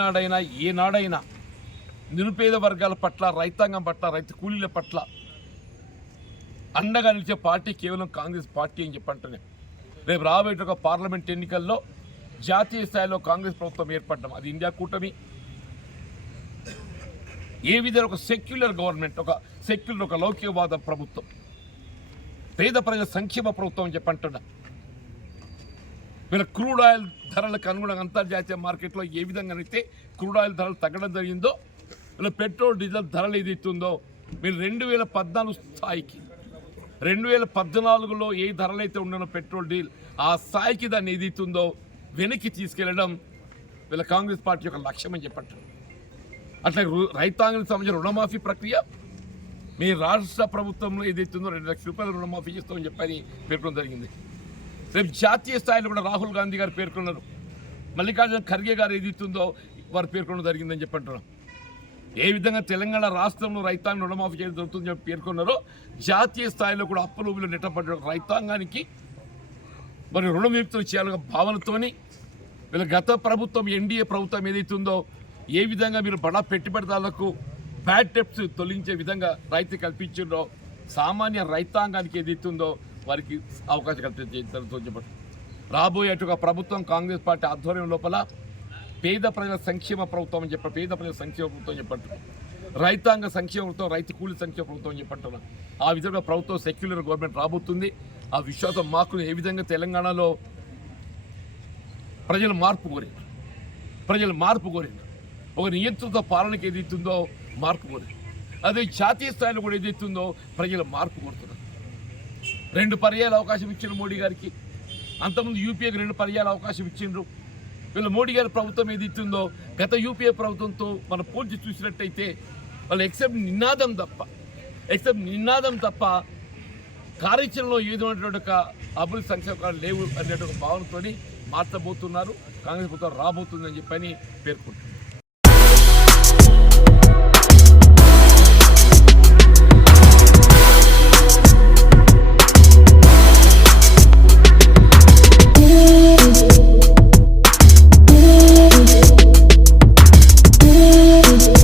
ఏనాడైనా నిరుపేద వర్గాల పట్ల, రైతాంగం పట్ల, రైతు కూలీల పట్ల అండగా నిలిచే పార్టీ కేవలం కాంగ్రెస్ పార్టీ అని చెప్పంటున్నాను. రేపు రాబోయే ఒక పార్లమెంట్ ఎన్నికల్లో జాతీయ స్థాయిలో కాంగ్రెస్ ప్రభుత్వం ఏర్పడడం, అది ఇండియా కూటమి ఏ విధంగా ఒక సెక్యులర్ గవర్నమెంట్, ఒక లౌకికవాద ప్రభుత్వం, పేద ప్రజల సంక్షేమ ప్రభుత్వం అని చెప్పంటున్నా. వీళ్ళ క్రూడ్ ఆయిల్ ధరలకు అనుగుణంగా అంతర్జాతీయ మార్కెట్లో ఏ విధంగా అయితే క్రూడ్ ఆయిల్ ధరలు తగ్గడం జరిగిందో, వీళ్ళ పెట్రోల్ డీజిల్ ధరలు ఏదైతుందో మీరు 2014 స్థాయికి 2014లో ఏ ధరలు అయితే ఉండనో పెట్రోల్ డీజిల్ ఆ స్థాయికి దాన్ని ఏదైతుందో వెనక్కి తీసుకెళ్లడం వీళ్ళ కాంగ్రెస్ పార్టీ యొక్క లక్ష్యం అని చెప్పంటారు. అట్లా రైతాంగానికి సంబంధించిన రుణమాఫీ ప్రక్రియ మీ రాష్ట్ర ప్రభుత్వంలో ఏదైతుందో 2 లక్షల రూపాయల రుణమాఫీ చేస్తామని చెప్పని పేర్కొనడం జరిగింది. రేపు జాతీయ స్థాయిలో కూడా రాహుల్ గాంధీ గారు పేర్కొన్నారు, మల్లికార్జున ఖర్గే గారు ఏదైతుందో వారు పేర్కొనడం జరిగిందని చెప్పంటున్నాం. ఏ విధంగా తెలంగాణ రాష్ట్రంలో రైతాంగం రుణమాఫీ చేయడం జరుగుతుందని చెప్పి పేర్కొన్నారో, జాతీయ స్థాయిలో కూడా అప్పులు నెట్టబడ్డ రైతాంగానికి మరి రుణవిముక్తులు చేయాలనే భావనతోని వీళ్ళ గత ప్రభుత్వం ఎన్డీఏ ప్రభుత్వం ఏదైతుందో ఏ విధంగా మీరు బడా పెట్టుబడిదారులకు బ్యాడ్ టెప్స్ తొలగించే విధంగా రైతు కల్పించిందో, సామాన్య రైతాంగానికి ఏదైతుందో వారికి అవకాశం కల్పించడంతో చెప్పండి. రాబోయే ప్రభుత్వం కాంగ్రెస్ పార్టీ ఆధ్వర్యం లోపల పేద ప్రజల సంక్షేమ ప్రభుత్వం అని చెప్పి, పేద ప్రజల సంక్షేమ ప్రభుత్వం చెప్పంటున్నాం, రైతాంగ సంక్షేమ ప్రభుత్వం, రైతు కూలి సంక్షేమ ప్రభుత్వం అని చెప్పంటున్నాం. ఆ విధంగా ప్రభుత్వం సెక్యులర్ గవర్నమెంట్ రాబోతుంది. ఆ విశ్వాసం మాకు ఏ విధంగా తెలంగాణలో ప్రజలు మార్పు కోరింది, ఒక నియంత్రిత పాలనకి ఏదైతుందో మార్పు కోరింది. అదే జాతీయ స్థాయిలో కూడా ఏదైతుందో ప్రజలు మార్పు కోరుతున్నారు. 2 పర్యాయాలు అవకాశం ఇచ్చిన మోడీ గారికి, అంతకుముందు యూపీఏకి 2 పర్యాయాలు అవకాశం ఇచ్చిండ్రు. వీళ్ళు మోడీ గారి ప్రభుత్వం ఏదైతుందో గత యూపీఏ ప్రభుత్వంతో మనం పోల్చి చూసినట్టయితే వాళ్ళు ఎక్సెప్ట్ నినాదం తప్ప కార్యాచరణలో ఏదైనటువంటి ఒక అభివృద్ధి సంక్షేమాలు లేవు అనేటువంటి భావనతో మార్చబోతున్నారు. కాంగ్రెస్ ప్రభుత్వం రాబోతుందని చెప్పని పేర్కొంటున్నారు.